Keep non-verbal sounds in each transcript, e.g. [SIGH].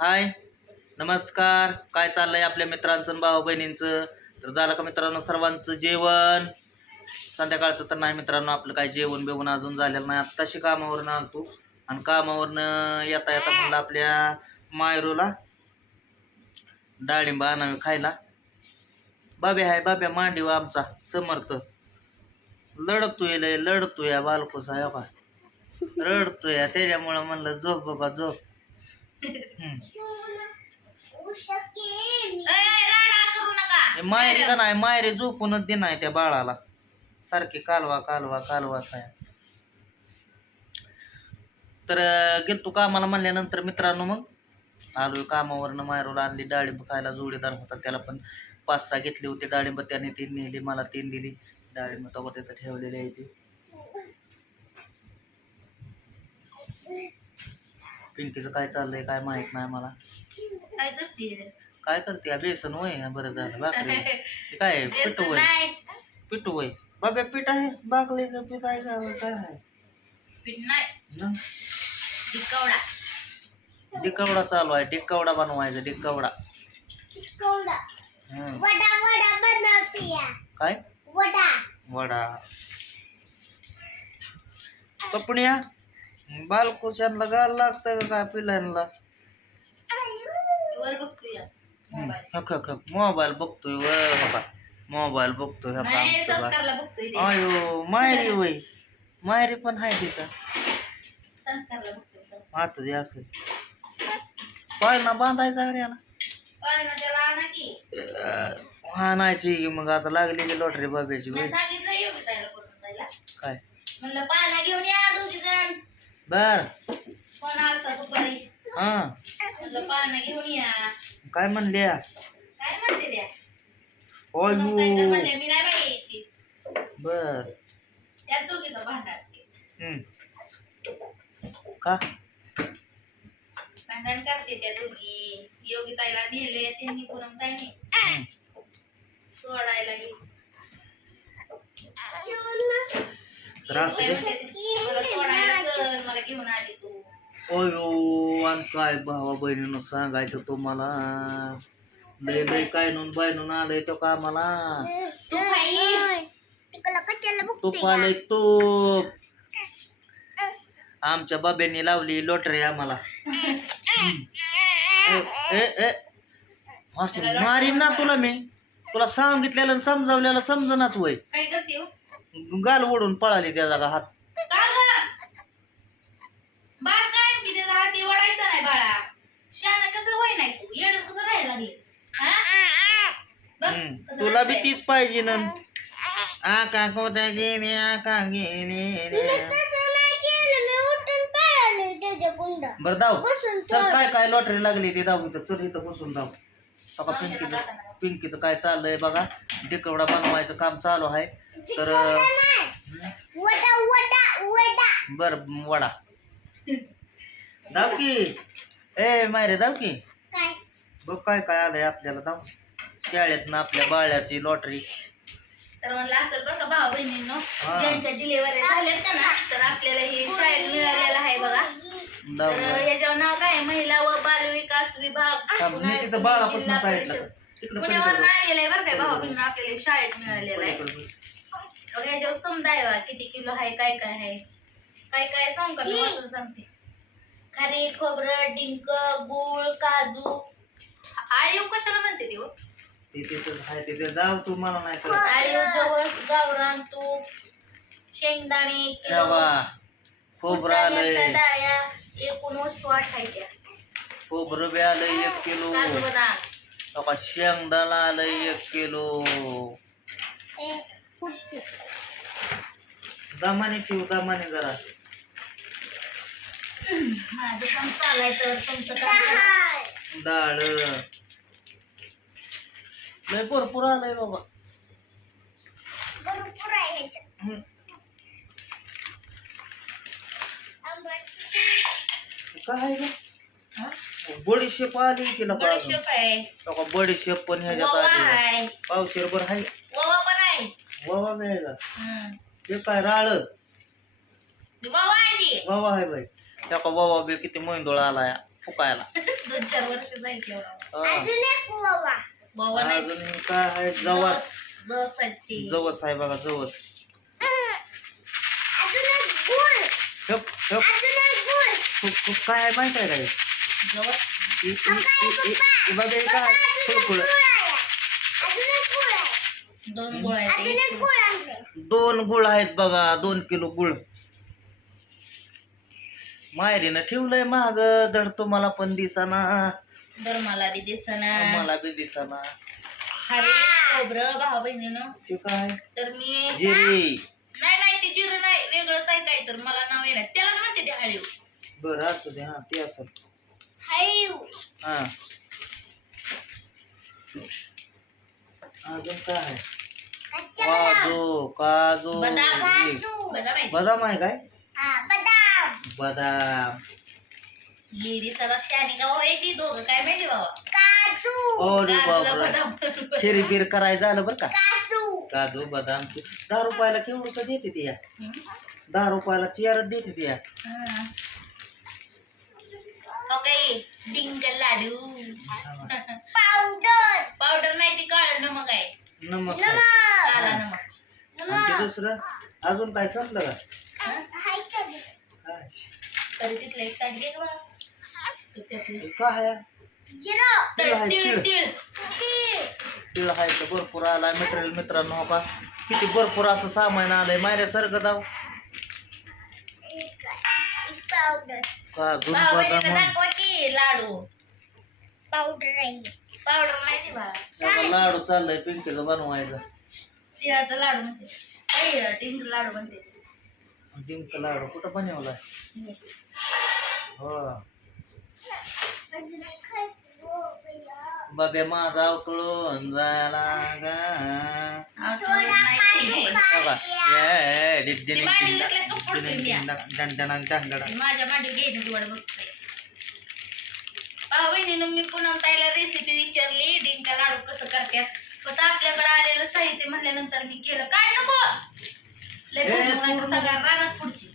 हाय. नमस्कार. काय चाललंय आपल्या मित्रांचं आणि भाऊ बहिणींचं? तर झालं का मित्रांनो सर्वांचं जेवण? संध्याकाळचं तर नाही मित्रांनो आपलं काय जेवण बिवण अजून झालेलं नाही. आत्ताशी कामावरनं आलतो. आणि कामावरनं येता येता म्हणलं आपल्या मायरूला डाळिंब आणावे खायला. बाब्या हाय बाब्या मांडीव आमचा समर्थ. लढतोय लय लढतोय बालकोस आहे हो का? रडतोय त्याच्यामुळं म्हणलं झोप बाबा झोप. मायरी का नाही मायरी झोपूनच दे नाही त्या बाळाला. सारखे कालवा कालवा कालवा काय तर गेलतो कामाला म्हणल्यानंतर मित्रांनो मग. आलोय कामावरनं मायरूला आणली डाळिंब खायला जोडीदार होता त्याला पण पाच सहा घेतली होती डाळिंब. त्याने तीन नेली मला तीन दिली डाळिंब तवर तिथं ठेवलेली आहे ती. पिंकीचं काय चाललंय काय माहीत नाही मला. काय करते काय करते हा बेसन वय हा बरं झालं भाकरी. [LAUGHS] ते काय आहे? पिठू वय. नाही. पिठू वय. बाबा पीठ आहे? बाकलीचं पीठ आहे का? काय आहे? पीठ नाही. न? डिकवडा. डिकवडा चालू आहे. डिकवडा बनवायचा डिकवडा. हम्म. काय? वडा. पपण्या? बालकोशांना गाल लागतं का काय पिलांना वर बघतोय मोबाईल. हक हक मोबाईल बघतोय वर बाबा. मोबाईल बघतोय हा नाही आमचं बा. संस्कारला बघतोय ते. अयो मायरी वय. मायरी पण आहे तिथं. संस्कारला बघतोय आता दे असं. पाळणा बांधायचा अरे याला? पण त्याला आणा की. हा नाहीची मग आता लागली की लॉटरी बाब्याची मी वय. सांगितलं येऊ जायला करून जायला? काय? म्हणलं पाना घेऊन या दोघी जण. बर. फोन आलता दुपारी? हा. म्हणलं पाना घेऊन या. काय म्हणल्या? काय म्हणते तर म्हणले मी नाही बाई यायची. बर. त्यात दोघीचं भांडण हम्म. का? भांडण करते त्या दोघी. योगी ताईला नेले त्यांनी नाही हम्म. सोडायला गेली. तर असं आणि काय भावा बहिणीनं सांगायचं तुम्हाला? लय लय काय नून बायनून आलंय तो कामाला. तू खाई तूप आलंय तूप आमच्या बाब्यांनी लावली लॉटरी आम्हाला. मारीन ना तुला मी. तुला सांगितलेलं समजावलेलं समजनाच वय. काय करते हो? गाल ओढून पळाली त्या जागा हात. का ग बाळ काय आणखी त्याचा हाती? वडायचा नाही बाळा. शान कसं वय नाही तू येड कसं राहायला लागले? हा? बघ, हम्म. कसं तुला बी राहतंय. तीच पाहिजे ना. आका कोता गेले आका गेले बर दाव चल काय काय लॉटरी लागली ते दाव इथं. चल इथं बसून दाव बघा पिंकीचं. पिंकीचं काय चाललंय बघा. डिकवडा बनवायचं काम चालू आहे. तर बर वडा. दाव की ए मायरे दाव की बघ काय काय आलंय आपल्याला दाव. शाळेत ना आपल्या बाळ्याची लॉटरी सर्वांना असेल का भाऊ बहिणींनो हा. ज्यांच्या डिलेवरी झाल्यात का ना तर आपल्याला हे शाळेत मिळालेलं आहे बघा. तर ह्याच्यावर नाव काय आहे? महिला व बाल विकास विभाग तिथं बाळापासून जिल्हा परिषद. पुण्यावर. आलेलं आहे बरं काय भाऊ? बहिणी आपल्याला हे शाळेत मिळालेलं आहे. बघा ह्याच्यावर समुदाय बघा किती किलो आहे काय काय आहे? काय काय सांगू का मी वाचून सांगते. खारी खोबरं डिंक गुळ काजू. आळीव कशाला म्हणते ती हो? ते तिथं आहे तिथे जाव तू मला नाही कळत. आळीव जवस गावरान तूप शेंगदाणे किलो. तेव्हा खोबरं फुटाण्याच्या आलंय. डाळ्या एकूण वस्तू आठायच्या खोबरं बी आलंय एक किलो. काजू बदाम. शेंगदाणा आलंय एक किलो. दमाने ठेव दमाने जरा. माझं काम चालाय तर तुमचं काम करा. डाळ लय भरपूर आलंय बाबा. काय आहे बडीशेप आली तिला बडीशेप आहे. बडीशेप पण ह्याच्यात आली आहे. पावशेर बर आहे. पण आहे. वावा घ्यायला हम्म. ते काय राळ? ओवा आहे ती. वावा आहे बाई. त्या का वावा बी किती मैंदोळ आलाय फुकायला दोन चार वर्ष जाईल तेवढा. हा. नाही. अजून काय आहे? जवस. जवसाची. जवस आहे बघा जवस. ठेप ठेप खूप खूप काय आहे माहीत आहे काय? दोन गोळ्या आहेत, एक किलो. दोन गुळ आहेत बघा दोन किलो गुळ. मायरीनं ठेवलंय महाग धड तुम्हाला पण दिसाना. बरं मला बी दिसना. मला बी दिसाना. अरे खोबरं भाऊ बहिणीनं. ते काय? तर मी जिरी. नाही नाही ते जिरं नाही वेगळंच आहे काय तर मला नाव येणार. त्याला म्हणते ते हळीव. बरं असू दे हा ते असं हा. अजून काय आहे? काजू काजू. बदाम हे. बदाम आहे बदाम आहे काय? बदाम. येडी सरा शानी का व्हायची दोघं काय माहिती बाबा? ओरे काजूला बापरे. बदाम खिरी बीर करायचं झालं बरं का? काजू. बदाम ते दहा रुपयाला केवढस देते ती या? हम्म. दहा रुपयाला चेअरच देते ती या? हा. डिंग लाडू. पावडर. नाही ती काळ नमक आहे. नमक. काला आहे. नमक. आणि ते दुसरं? अजून काय संपलं का? काय? तरी तिथलं एक ताट घे गं बाळा. तू त्यातलं. हे काय आहे तर आहे, तीळ तीळ. तीळ. तिळ. आहे तर भरपूर आला मटेरियल मित्रांनो हो का किती भरपूर असं सामान आलंय दाव. काजू भाऊ बहिणीला बदाम? दाखवा लाडू पावडर नाही ती बाळा त्याला लाडू चाललाय पिंकीचं बनवायचं तिळाचा लाडू म्हणते काही डिंक लाडू म्हणते डिंक लाडू कुठं बनवलाय हो बघे माझा अवकळून झाला गा आठवण नाही बघा ये डिद्दी ती मांडी विकल्यात का फोडतोय मी या? डंडणा डंगडा ती माझ्या मांडी घेणे ती वाट बघतोय भाऊ बहिणीनं मी पुन्हा ताईला रेसिपी विचारली. डिंका लाडू कसं करतात पण आपल्याकडे आलेलं साहित्य म्हणल्यानंतर मी केलं. काय नको? लय सगळ्या रानात पुढची.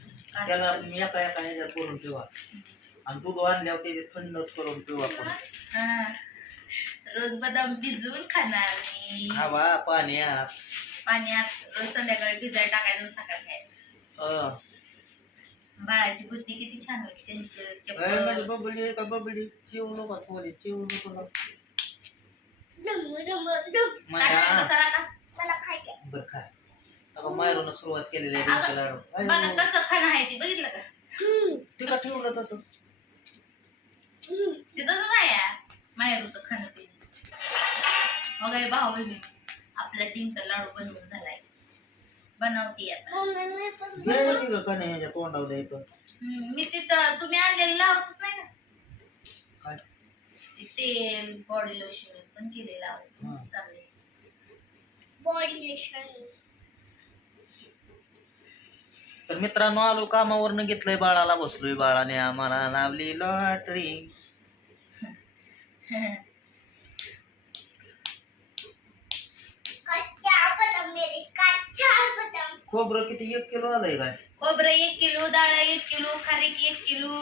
त्याला मी एका एका ह्याच्यात करून ठेवा. आणि दूध आणल्यावर करून ठेवा पण. हा. रोज बदाम भिजवून खाणार मी. खावा पाण्यात. पाण्यात. रोज संध्याकाळी भिजायला टाकायचं सकाळी खायचं. बाळाची बुद्धी किती छान होती माझी चपल बबडी आहे का बबडी चिव नको थोडी चिव नको ना. बरं मायरूनं सुरुवात केलेली आहे लाडू बघा अयो, कसं खाणं आहे ते बघितलं का? ठेवलं तसं? ते तसंच आहे. या माहेरूचं खाणं ते. बघा भाऊ आपला डिंक लाडू बनवून झालाय. बनवते आता. गेलं की का नाही तोंडावर द्यायचं हम्म, मी तिथं तुम्ही आणलेलं लावतच नाही ना? काय? ते तेल बॉडी लोशन पण केलेलं हा. लावत चांगले तर मित्रांनो आलो कामावरनं घेतलंय बाळाला बसलोय बाळाने आम्हाला लावली लॉटरी [LAUGHS] खोबरं किती एक किलो आलंय काय? खोबरं एक किलो डाळ एक किलो खारीक एक किलो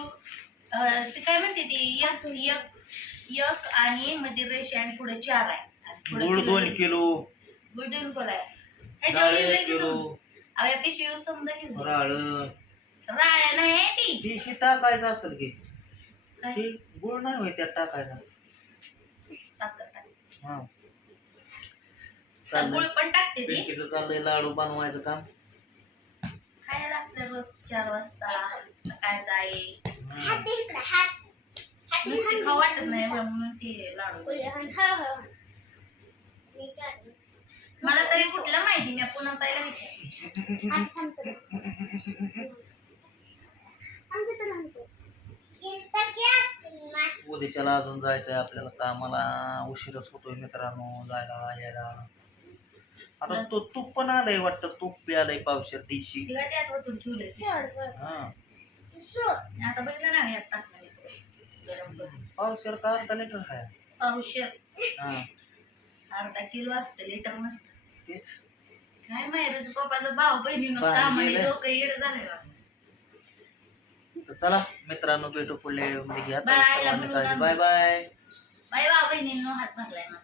अं, ते काय म्हणते ते? एक एक एक आणि मध्ये आणि पुढे चार आहे. आणि पुढे गुळ किलो दोन आहे. किलो. गुळ दोन किलो आहे. डाळ ह्याच्यावर एक लिहिलंय की किलो. समजा. अहो, या पिशवीवर समजा घेऊन राळ. राळ्या नाही आहे ती. ती टाकायचं असेल की. काय? ती गुळ नाही होय त्यात टाकायचा. साखर टाक. हा. गुळ पण टाकते ती. पिंकीचं चाललंय लाडू बनवायचं काम. रोज चार वाजता सकाळचा आहे. नुसती खाऊ वाटत नाही म्हणून ते लाडू. मला तरी कुठलं माहिती मी पुन्हा ताईला उद्याच्याला अजून जायचंय आपल्याला कामाला. उशीरच होतोय मित्रांनो जायला यायला. आता तो तूप पण आलंय वाटतं तूप बी आलंय पावशेर दिशी. तिला त्यात ओतून ठेवलंय हा. आता बघितलं ना यात टाकलं मी तो. गरम करून. पावशेर का अर्धा लिटर आहे. पावशेर. हा. अर्धा किलो असतं लिटर नसतं तेच. काय माहिती रोज पप्पाचा भाऊ बहिणीनं बाहेर कामाने गेलंय. डोकं येड झालंय बा. तर चला मित्रांनो भेटू पुढल्या व्हिडिओमध्ये घ्या आण. Bye bye bye. बा बहिणींनो हात भरलाय ना